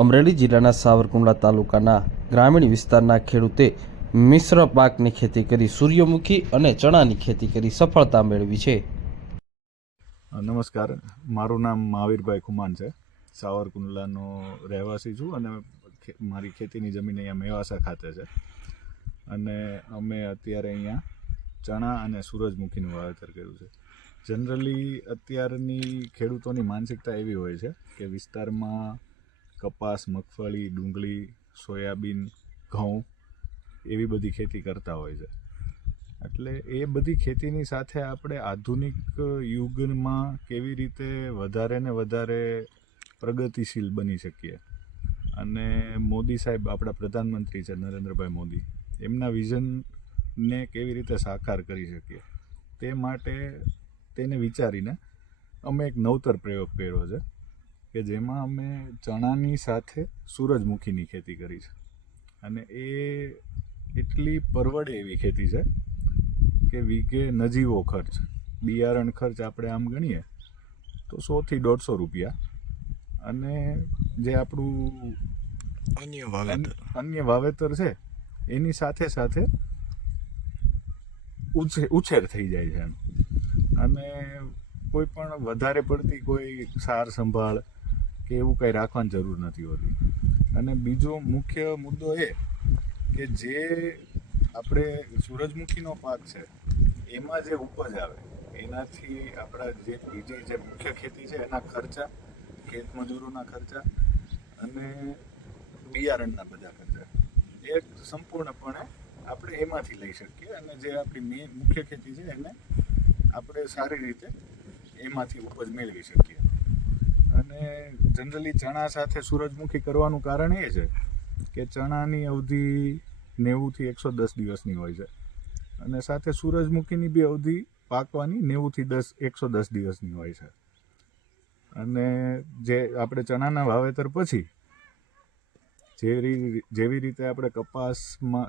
અમરેલી જિલ્લાના સાવરકુંડલા તાલુકાના ગ્રામીણ વિસ્તારના ખેડૂતે મિશ્ર પાકની ખેતી કરી સૂર્યમુખી અને ચણાની ખેતી કરી સફળતા મેળવી છે. નમસ્કાર, મારું નામ મહાવીરભાઈ ખુમાન છે. સાવરકુંડલાનો રહેવાસી છું અને મારી ખેતીની જમીન અહીંયા મેવાસા ખાતે છે. અને અમે અત્યારે અહીંયા ચણા અને સૂરજમુખીનું વાવેતર કર્યું છે. જનરલી અત્યારની ખેડૂતોની માનસિકતા એવી હોય છે કે વિસ્તારમાં કપાસ, મગફળી, ડુંગળી, સોયાબીન, ઘઉં એવી બધી ખેતી કરતા હોય છે. એટલે એ બધી ખેતીની સાથે આપણે આધુનિક યુગમાં કેવી રીતે વધારે ને વધારે પ્રગતિશીલ બની શકીએ અને મોદી સાહેબ આપણા પ્રધાનમંત્રી છે નરેન્દ્રભાઈ મોદી, એમના વિઝનને કેવી રીતે સાકાર કરી શકીએ તે માટે તેને વિચારીને અમે એક નવતર પ્રયોગ કર્યો છે કે જેમાં અમે ચણાની સાથે સૂરજમુખીની ખેતી કરી છે. અને એ એટલી પરવડે એવી ખેતી છે કે વીઘે નજીવો ખર્ચ, બિયારણ ખર્ચ આપણે આમ ગણીએ તો 100 થી 150 રૂપિયા, અને જે આપણું અન્ય વાવેતર છે એની સાથે સાથે ઉછેર થઈ જાય છે એમ. અને કોઈ પણ વધારે પડતી કોઈ સાર સંભાળ કે એવું કંઈ રાખવાની જરૂર નથી હોતી. અને બીજો મુખ્ય મુદ્દો એ કે જે આપણે સૂરજમુખીનો પાક છે એમાં જે ઉપજ આવે એનાથી આપણા જે બીજી જે મુખ્ય ખેતી છે એના ખર્ચા, ખેત મજૂરોના ખર્ચા અને બિયારણના બધા ખર્ચા એ સંપૂર્ણપણે આપણે એમાંથી લઈ શકીએ. અને જે આપણી મુખ્ય ખેતી છે એને આપણે સારી રીતે એમાંથી ઉપજ મેળવી શકીએ. અને જનરલી ચણા સાથે સૂરજમુખી કરવાનું કારણ એ છે કે ચણાની અવધિ 90 થી 110 દિવસની હોય છે અને સાથે સૂરજમુખીની બી અવધિ પાકવાની 90 થી 110 દિવસની હોય છે. અને જે આપણે ચણાના વાવેતર પછી જેવી રીતે આપણે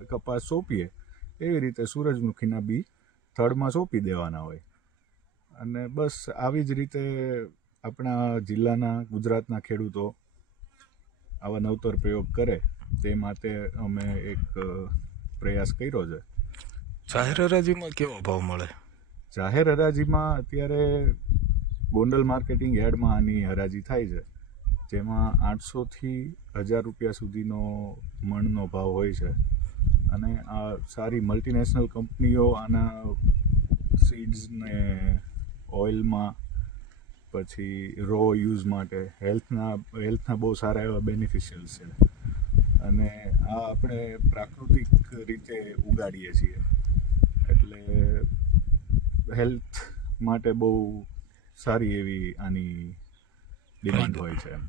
કપાસ સોંપીએ એવી રીતે સૂરજમુખીના બી થડમાં સોંપી દેવાના હોય. અને બસ આવી જ રીતે આપણા જિલ્લાના, ગુજરાતના ખેડૂતો આવા નવતર પ્રયોગ કરે તે માટે અમે એક પ્રયાસ કર્યો છે. જાહેર હરાજીમાં કેવો ભાવ મળે? જાહેર હરાજીમાં અત્યારે ગોંડલ માર્કેટિંગ યાર્ડમાં આની હરાજી થાય છે, જેમાં 800 થી 1000 રૂપિયા સુધીનો મણનો ભાવ હોય છે. અને આ સારી મલ્ટીનેશનલ કંપનીઓ આના સીડ્સને ઓઇલમાં, પછી રો યુઝ માટે, હેલ્થના બહુ સારા એવા બેનિફિશિયલ્સ છે. અને આ આપણે પ્રાકૃતિક રીતે ઉગાડીએ છીએ એટલે હેલ્થ માટે બહુ સારી એવી આની ડિમાન્ડ હોય છે એમ.